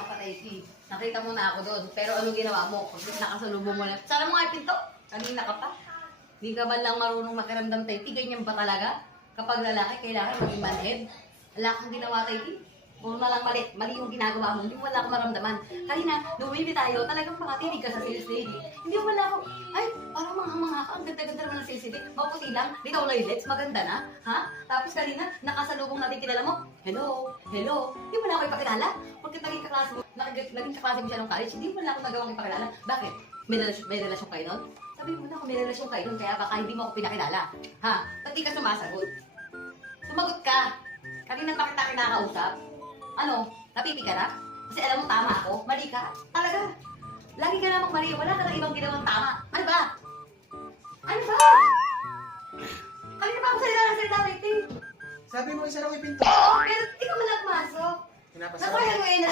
nakapatay si. Nakita mo na ako doon. Pero anong ginawa mo? Pag nakasalubong mo na, sana mo nga pinto. Kanina ka pa. Hindi ka man lang marunong makiramdam tayo. Ganyan ba talaga? Kapag lalaki, kailangan maging manhead. Wala kang ginawa tayo. Puro na lang mali. Mali yung ginagawa mo. Hindi mo wala akong maramdaman. Kanina, lumili tayo, talagang pangatili ka sa sales lady. Hindi mo wala ako, ay, parang mga ka. Ang ganda-ganda naman ng sales lady. Maputi lang. Litaw lights. Maganda na. Ha? Tapos kanina, nakasalubong natin kilala mo. Hello? Hello? Hindi mo na ako ipakilala. Porque naging kaklase mo, naging kaklase mo siya ng college, hindi mo na ako nagawang ipakilala. Bakit? May relasyon kayo nun? Sabi mo na kung may relasyon kayo nun, kaya baka hindi mo ako pinakilala. Ha? Ba't di ka sumasagot? Sumagot ka. Kanina pa kita kinakausap. Ano? Napipi ka na? Kasi alam mo tama ako. Mali ka. Talaga. Lagi ka namang mali. Wala ka na ibang ginawang tama. Ano ba? Ano ba? Kanina pa ako salita ng Sabi mo isa raw yung pinto. Oo, pero di ka man nagmasok. Pinapasok. Nasayang mo energy